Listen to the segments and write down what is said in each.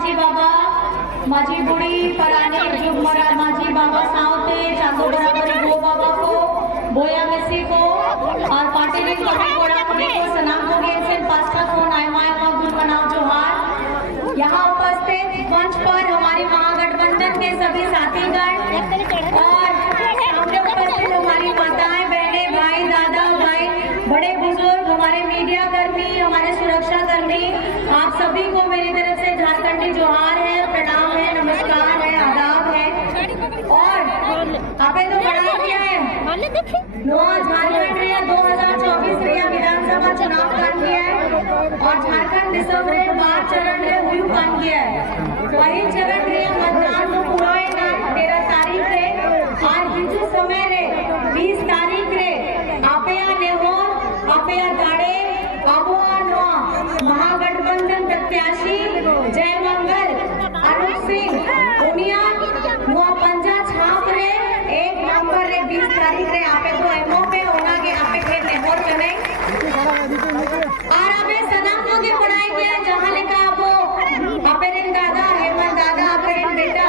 माझी बाबा माझी बुढ़ी पराने युग मरा माझी बाबा सावते चांदो बराबर गो बाबा को बोया मेसी को और पार्टी ने कभी कोड़ा को सनाम को गेम से पास्ता को नायमाया मगुल बनाओ जोहार। यहाँ उपस्थित मंच पर हमारी महागठबंधन के सभी साथीगण और सामने उपस्थित हमारी माताएं बहनें भाई दादा भाई बड़े बुजुर्ग हमारे मीडिया कर्मी हमारे सुरक्षा कर्मी आप सभी को मेरी तरफ से झारखंडी जोहार है, प्रणाम है, नमस्कार है, आदाब है। और आपने तो बड़ा किया है झारखंड ने 2024 विधानसभा चुनाव कर दिया है और झारखंड दिसंबर 12 चरण में हुई कान किया है। वही चरण रे मतदान को पूरा 13 तारीख रे और हिंदू समय रे 20 तारीख रे आपया नेहोर आपया गाड़े आबुआ महागठबंधन प्रत्याशी जय मंगल अनूप सिंह उनिया वो पंजा छाप रे 1 नवंबर रे 20 तारीख रे आपे तो एमओ पे होना के आपे के नेहोर कने और आपे सनम को के पढ़ाई किया जहां लिखा वो आपे रे दादा हेमंत दादा आपे रे बेटा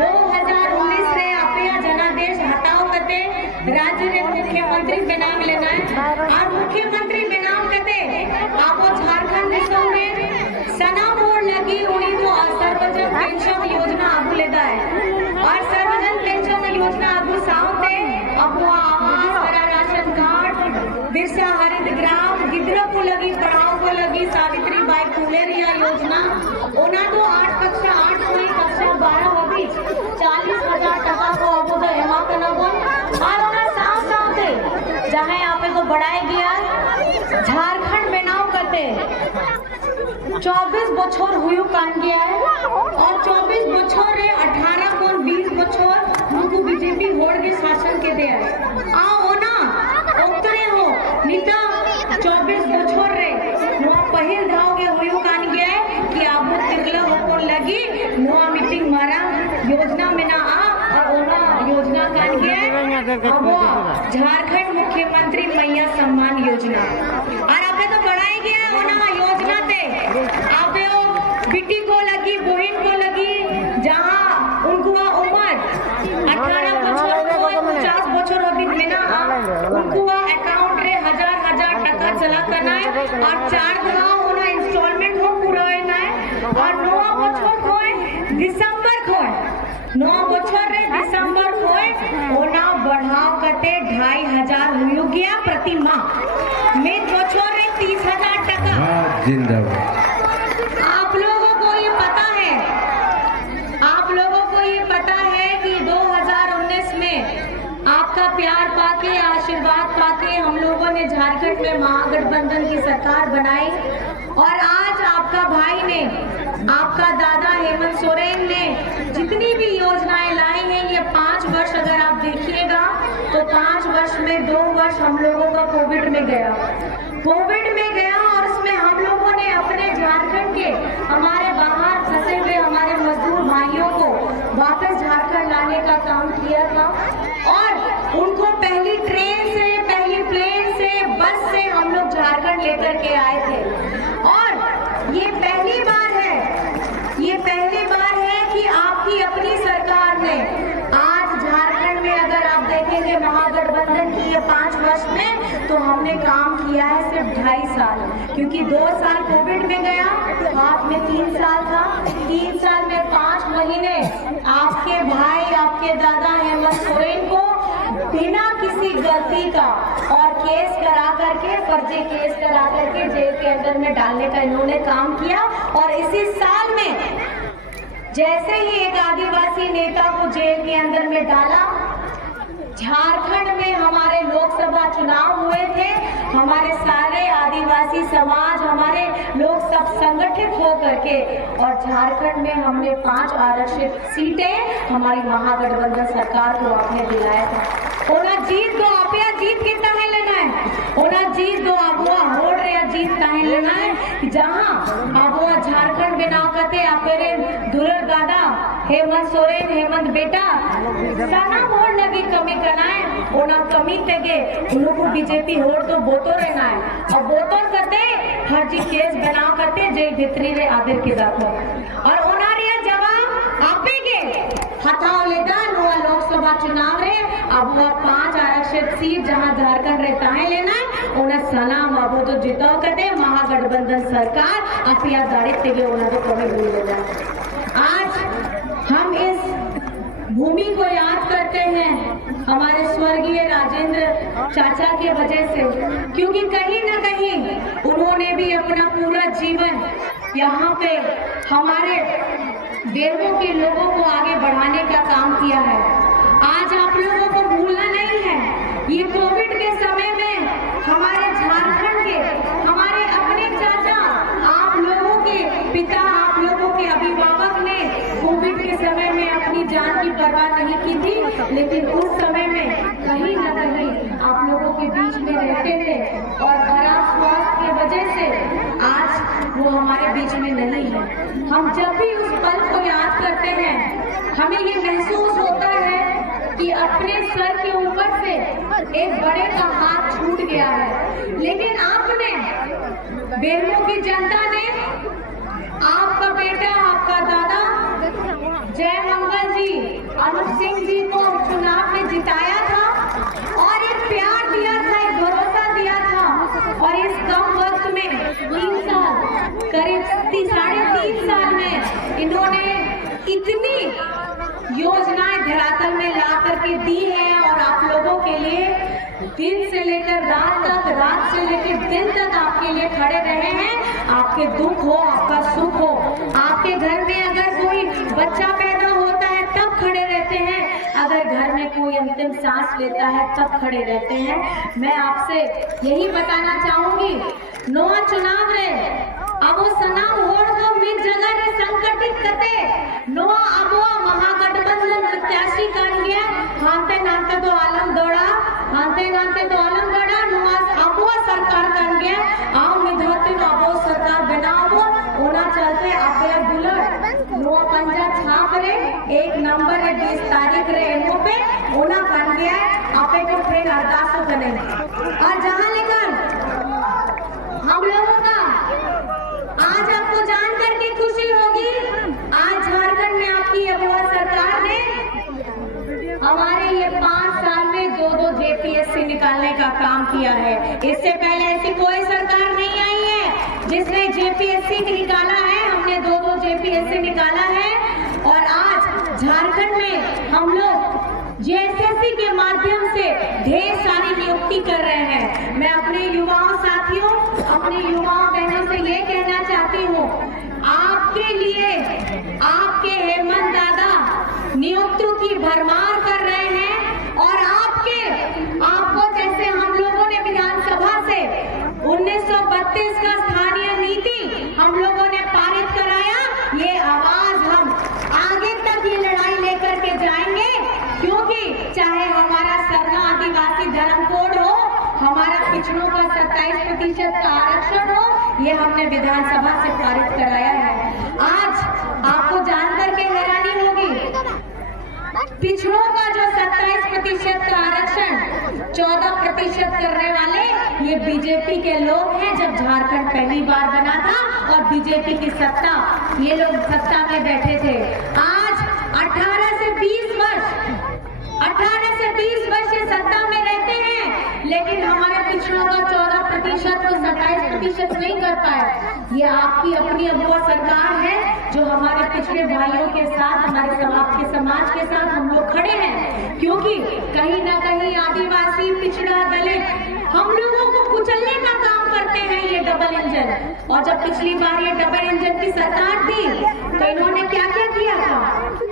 2019 रे आपे जनादेश हटाओ कते राज्य रे मुख्यमंत्री के नाम लेना है और मुख्यमंत्री के नाम कते आपो झारखंड दिसों में सना बोर्ड लगी उड़ी तो सर्वजन पेंशन योजना आगू लेता है और सर्वजन पेंशन योजना आगू साउते अपो आवास हरा राशन कार्ड बिरसा हरित ग्राम गिद्र को लगी पढ़ाओ को लगी सावित्री बाई फुले रिया योजना ओना तो 8 कक्षा 8 हुई कक्षा 12 होगी 40,000 टका को अब तो एमा करना बोल और ओना साफ साफ थे जहां यहाँ पे तो बढ़ाई गया झारखंड में नाव करते 24 बछर हुई कान गया है और 24 बछर रे 18 को 20 बछर उनको बीजेपी होड़ के शासन के दे आओ ना उत्तरे हो नीता 24 बछर रे वो पहिल धाव के हुई कान गया है कि आप तिगला होकर लगी नोआ मीटिंग मारा योजना में ना आ और ओना योजना कान गया है अब झारखंड मुख्यमंत्री मैया सम्मान योजना और आपने तो बढ़ाई गया ओना योजना थे आप बेटी को लगी बहन को लगी जहाँ उनको उम्र 18 बछर 50 बछर अभी में ना उनको अकाउंट रे हजार टका चला करना है और 4 धाव होना इंस्टॉलमेंट हो पूरा होना है और 9 बछर खोए दिसंबर खोए 9 बछर रे दिसंबर खोए ओना बढ़ाव करते 2,500 हुई गया प्रति माह में बछर रे 30,000 टका जिंदाबाद। आप लोगों को ये पता है कि 2019 में आपका प्यार पाके आशीर्वाद पाके हम लोगों ने झारखंड में महागठबंधन की सरकार बनाई और आज आपका भाई ने आपका दादा हेमंत सोरेन ने जितनी भी योजनाएं लाई हैं ये 5 वर्ष अगर आप देखिएगा तो 5 वर्ष में 2 वर्ष हम लोगों का कोविड में गया और उसमें हम लोगों ने अपने झारखंड के हमारे बाहर फंसे हुए हमारे मजदूर भाइयों को वापस झारखंड लाने का काम किया था और उनको पहली ट्रेन से पहली प्लेन से बस से हम लोग झारखंड लेकर के आए थे और ये पहली बार है कि आपकी अपनी सरकार ने आज झारखंड में अगर आप देखेंगे महागठबंधन की ये 5 वर्ष में तो हमने काम किया है सिर्फ 2.5 साल क्योंकि 2 साल कोविड में गया हाथ में 3 साल था 3 साल में 5 महीने आपके भाई आपके दादा हेमंत सोरेन को बिना किसी गलती का और केस करा करके फर्जी केस करा करके जेल के अंदर में डालने का इन्होंने काम किया और इसी साल में जैसे ही एक आदिवासी नेता को जेल के अंदर में डाला झारखंड में हमारे लोकसभा चुनाव हुए थे हमारे सारे आदिवासी समाज हमारे लोग सब संगठित हो करके और झारखंड में हमने 5 आरक्षित सीटें हमारी महागठबंधन सरकार को आपने दिलाया था ओना जीत दो आपया जीत कितना है लेना है ओना जीत दो आबुआ होड़ रे जीत काहे लेना है जहां आबुआ झारखंड में नाव करते आपरे दुलर दादा हेमंत सोरेन हेमंत बेटा सना होड़ लगी कमी करना है ओना कमी तेगे उनको बीजेपी होड़ तो बोतो रहना है और बोतो करते फर्जी केस बना करते जे भितरी रे आदर के दाखो और चुनाव रे अब वो 5 आरक्षित सीट जहां झारखंड रहता है लेना है उन्हें सलाम अब तो जिताओ कहते महागठबंधन सरकार अपिया दारित्य के उन्हें तो कभी भूल ले। आज हम इस भूमि को याद करते हैं हमारे स्वर्गीय राजेंद्र चाचा के वजह से, क्योंकि कहीं ना कहीं उन्होंने भी अपना पूरा जीवन यहाँ पे हमारे देवों के लोगों को आगे बढ़ाने का काम किया है। आज आप लोगों को भूलना नहीं है, ये कोविड के समय में हमारे झारखंड के हमारे अपने चाचा, आप लोगों के पिता, आप लोगों के अभिभावक ने कोविड के समय में अपनी जान की परवाह नहीं की थी, लेकिन उस समय में कहीं ना कहीं आप लोगों के बीच में रहते थे और खराब स्वास्थ्य की वजह से आज वो हमारे बीच में नहीं है। हम जब भी उस पल को याद करते हैं हमें ये महसूस होता है कि अपने सर के ऊपर से एक बड़े का हाथ छूट गया है, लेकिन आपने बेरमो की जनता ने आपका बेटा, आपका दादा जय मंगल जी, अनुप सिंह जी को चुनाव में जिताया था और एक प्यार दिया था, एक भरोसा दिया था। और इस कम वक्त में 3 साल, करीब 3.5 साल में इन्होंने इतनी योजनाएं धरातल में ला करके दी है और आप लोगों के लिए दिन से लेकर रात तक, रात से लेकर दिन तक आपके लिए खड़े रहे हैं। आपके दुख हो, आपका सुख हो, आपके घर में अगर कोई बच्चा पैदा होता है तब खड़े रहते हैं, अगर घर में कोई अंतिम सांस लेता है तब खड़े रहते हैं। मैं आपसे यही बताना चाहूंगी, नोआ चुनाव रे अब सनाम होड़ को मिल जगह रे संकटित करते नोआ अब महागठबंधन प्रत्याशी कर गया, हाथे नाते तो आलम दौड़ा, हाथे नाते तो आलम दौड़ा, नोआ अब सरकार कर गया, आओ मिधाते अब सरकार बनाओ होना चलते आपे बुलट नोआ पंजा छाप रे 1 नंबर रे 20 तारीख रे एमओ पे होना कर गया, आपे को फिर अरदासों बने। और जहां लेकर हम लोगों का आज आपको जान करके खुशी होगी, आज झारखंड में आपकी अगवा सरकार ने हमारे ये 5 साल में 2 जेपीएससी निकालने का काम किया है। इससे पहले ऐसी कोई सरकार नहीं आई है जिसने जेपीएससी निकाला है, हमने 2 जेपीएससी निकाला है। और आज झारखंड में हम लोग जेएसएससी के माध्यम से ढेर सारी नियुक्ति कर रहे हैं। मैं अपने युवाओं साथियों, अपने युवाओं बहनों से ये कहना चाहती हूँ, आपके लिए आपके हेमंत दादा नियुक्तियों की भरमार कर रहे हैं और आपको जैसे हम लोगों ने विधानसभा से 1932 का स्थानीय नीति हम लोगों ने पारित कराया, ये आवाज हम आगे तक ये लड़ाई लेकर के जाएंगे, क्योंकि चाहे हमारा सरना आदिवासी धर्म कोड हो, हमारा पिछड़ों का 27% का आरक्षण हो, ये हमने विधानसभा से पारित कराया है। आज आपको जानकर के हैरानी होगी, पिछड़ों का जो 27% का आरक्षण 14% करने वाले ये बीजेपी के लोग हैं। जब झारखंड पहली बार बना था और बीजेपी की सत्ता, ये लोग सत्ता में बैठे थे। आज 18 से 20 वर्ष से सत्ता में रहते हैं, लेकिन हमारे पिछड़ों का 14% को 27% नहीं कर पाए। ये आपकी अपनी अगुआ सरकार है जो हमारे पिछड़े भाइयों के साथ, हमारे समाज के साथ हम लोग खड़े हैं, क्योंकि कहीं ना कहीं आदिवासी, पिछड़ा, दलित हम लोगों को कुचलने का काम करते हैं ये डबल इंजन। और जब पिछली बार ये डबल इंजन की सरकार थी तो इन्होंने क्या क्या किया था,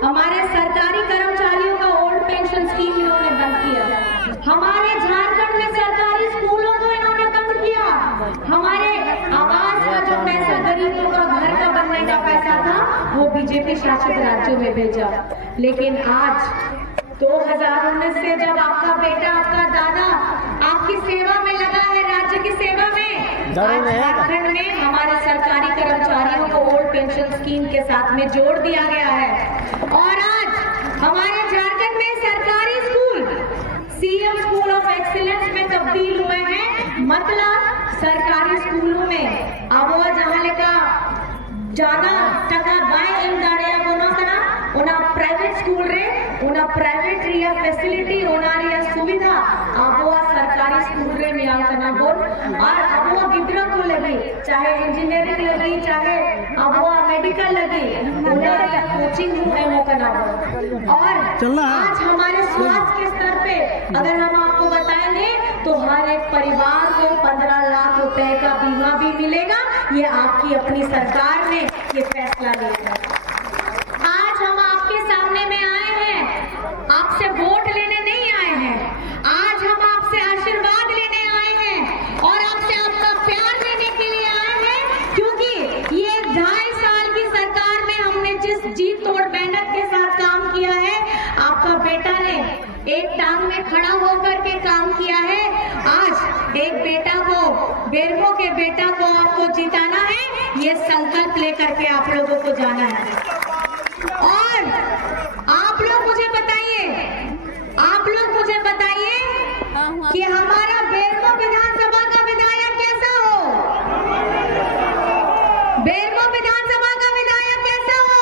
हमारे सरकारी कर्मचारियों का ओल्ड पेंशन स्कीम इन्होंने बंद किया, हमारे झारखंड में सरकारी स्कूलों को इन्होंने बंद किया, हमारे आवास का जो पैसा गरीबों का घर का बनने का पैसा था वो बीजेपी शासित राज्यों में भेजा। लेकिन आज 2019 से जब आपका बेटा, आपका दादा आपकी सेवा में लगा है, राज्य की सेवा में, झारखंड में हमारे सरकारी कर्मचारियों को ओल्ड पेंशन स्कीम के साथ में जोड़ दिया गया है। और आज हमारे झारखंड में सरकारी school CM school of excellence में तब्दील हुए हैं। मतलब सरकारी स्कूलों में अब जहाँ लेका ज्यादा टका बाय इन गाड़िया बोना करा, उन्हें प्राइवेट स्कूल रे, उन्हें प्राइवेट रिया फैसिलिटी होनारिया सुविधा आबोआ सरकारी स्कूल रे मियालतना बोल और आबोआ गिद्रा को लगी चाहे इंजीनियरिंग लगी चाहे आबोआ मेडिकल लगी उन्हें कोचिंग है वो करना और आज हमारे स्वास्थ्य के स्तर पे अगर हम आपको बताएंगे तो हर एक परिवार को 15 लाख रुपए का बीमा भी मिलेगा। ये आपकी अपनी सरकार ने ये फैसला लिया है। आज हम आपके सामने में आए हैं, आपसे वोट लेने नहीं आए हैं, आज हम आपसे आशीर्वाद लेने आए हैं और आपसे आपका प्यार लेने के लिए आए हैं, क्योंकि ये 2.5 साल की सरकार में हमने जिस जी तोड़ मेहनत के साथ काम किया है, आपका बेटा ने एक टांग में खड़ा होकर के काम किया है। आज एक बेटा को, बेरमो के बेटा को आपको जिताना है, ये संकल्प लेकर के आप लोगों को जाना है। और आप लोग मुझे बताइए कि हमारा बेरमो विधानसभा का विधायक कैसा हो, बेरमो विधानसभा का विधायक कैसा हो,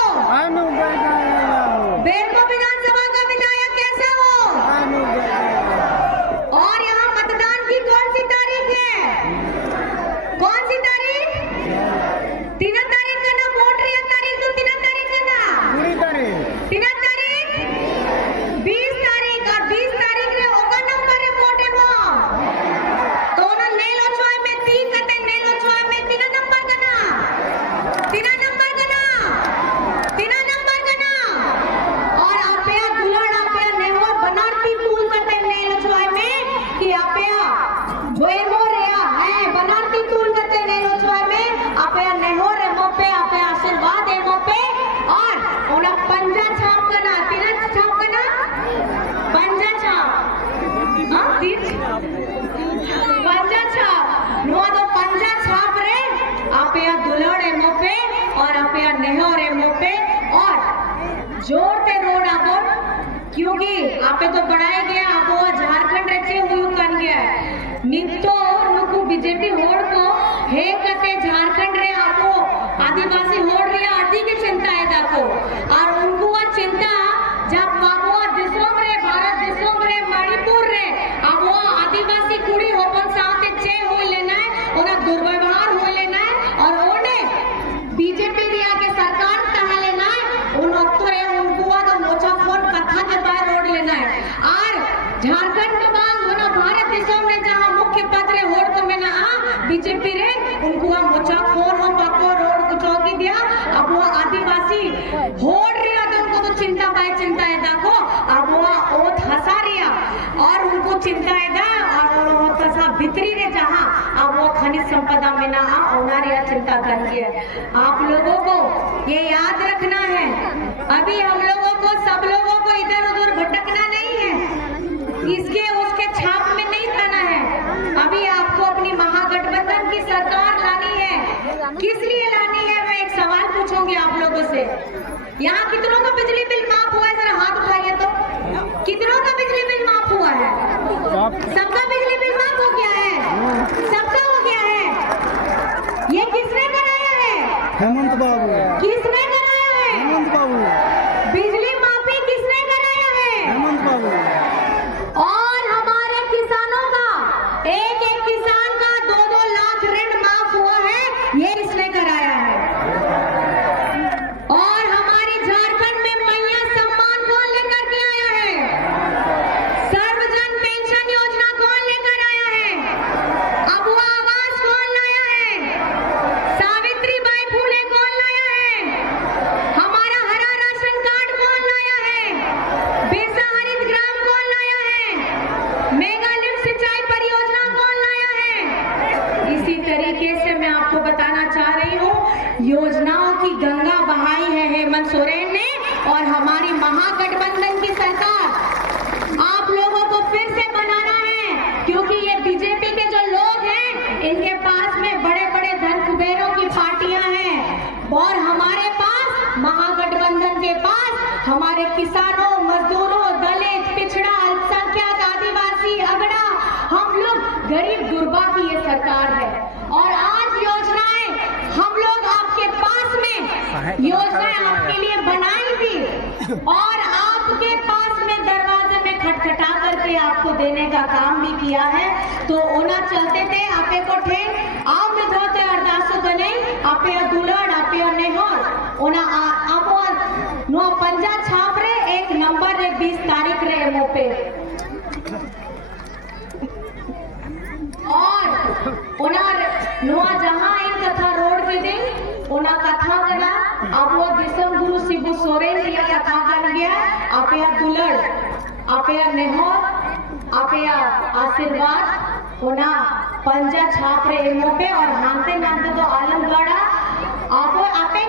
बेरमो विधानसभा का विधायक कैसा हो। और यहाँ मतदान की कौन सी तारीख है, कौन सी तारीख, 3 तारीख का ना वोट रही तारीख, तो 3 तारीख का ना 3 तारीख 20 तारीख और 20 तारीख रे होगा नंबर रे वोट है वो तो ना नेलो छय में 3 कते नेलो छय में 3 नंबर का ना 3 नंबर का ना 3 नंबर का ना और आपया दुलाड़ आपया नेहो बनारती टूल कते नेलो छय में कि आपया जोएमो रेया है बनारती टूल कते नेलो छय में आपया नेहो रे मोपे आपया आशीर्वाद है मोपे और ओना पंजा छाप कना 3 छाप कना पंजा छाप हां 3 पंजा छाप नो तो पंजा छाप रे आपया दुलड़े मोपे और आपया नेहो रे मोपे और जोर ते रोड आपो क्योंकि आपे तो बढ़ाए गया आपो झारखंड रचे हुई कन गया नित्तो नुकु बीजेपी होड़ को हे कते झारखंड रे आपो आदिवासी होड़ रे आदि की चिंता है दाको और उनको वो चिंता जब बाबू दिसोम रे भारत दिसोम रे मणिपुर रे अब वो आदिवासी कुड़ी होपन साथे चे होई लेना है ओना दुर्व्यवहार होई लेना है और ओने बीजेपी दिया के सरकार कहा लेना है उन अक्तरे उनको तो मोचा फोन कथा के बाहर रोड लेना है और झारखंड के बाद होना भारत दिसोम ने जहां मुख्य पद रे होड़ को में ना बीजेपी रे उनको मोचा फोन हो बाको रोड को चौकी दिया अब वो आदिवासी होड़ रिया तो उनको तो चिंता है देखो अब वो ओत हंसा रिया और उनको चिंता है दा और वो तसा भितरी रे जहां अब वो खनिज संपदा में ना औनारिया चिंता करती है। आप लोगों को ये याद रखना है, अभी हम लोगों को सब लोगों को इधर उधर भटकना नहीं है, इसके उसके छाप में नहीं आना है। अभी आपको अपनी महागठबंधन की सरकार लानी है, किस लिए लानी है मैं एक सवाल पूछूंगी आप लोगों से। यहाँ कितनों का बिजली बिल माफ हुआ है, जरा हाथ उठाइए तो कितनों का बिजली बिल माफ हुआ है? सबका बिजली बिल माफ हो गया है, सबका हो गया है। ये किसने कराया है? हेमंत बाबू। किसने कराया है? हेमंत बाबू। बिजली माफी किसने कराया है? हेमंत बाबू। और हमारे किसानों का एक किसान का 2-2 लाख ऋण माफ हुआ है, ये इसने कराया है। और हमारी झारखंड में मैया सम्मान कौन लेकर के आया है? सर्वजन पेंशन योजना कौन लेकर आया है? अब वो आवास कौन लाया है? सावित्रीबाई फुले कौन लाया है? हमारा हरा राशन कार्ड कौन लाया है? बिरसा हरित ग्राम कौन लाया है? मेगा लिफ्ट सिंचाई परियोजना कौन लाया है? इसी तरीके से मैं आपको बताना चाह रही हूँ, योजनाओं की गंगा बहाई है हेमंत सोरेन ने और हमारी महागठबंधन की सरकार। आप लोगों को फिर से बनाना है, क्योंकि ये बीजेपी के जो लोग हैं इनके पास में बड़े बड़े धन कुबेरों की पार्टियां हैं और हमारे पास महागठबंधन के पास हमारे किसानों, मजदूरों, दलित, पिछड़ा, अल्पसंख्यक, आदिवासी, अगड़ा, हम लोग गरीब गुरबा की ये सरकार है। और आज योजनाएं हम लोग आपके पास में योजनाएं आपके लिए बनाई थी और आप आपके पास में दरवाजे में खटखटा करके आपको देने का काम भी किया है। तो ओना चलते थे आपे को ठे आव में धोते अरदासो दने आपे दुलड़ आपे नेहर ओना आपो नो पंजा छाप रे 1 नंबर रे 20 तारीख रे एमो पे और ओना नुआ जहां इन कथा रोड के दिन ओना कथा गना आपो दिसम गुरु शिबू सोरेन लिया कथा गन गया आपे दुलड़ आपे नेहर आपे आशीर्वाद ओना पंजा छाप रे एमो पे और हांते नाते तो आलमगढ़ आपो आपे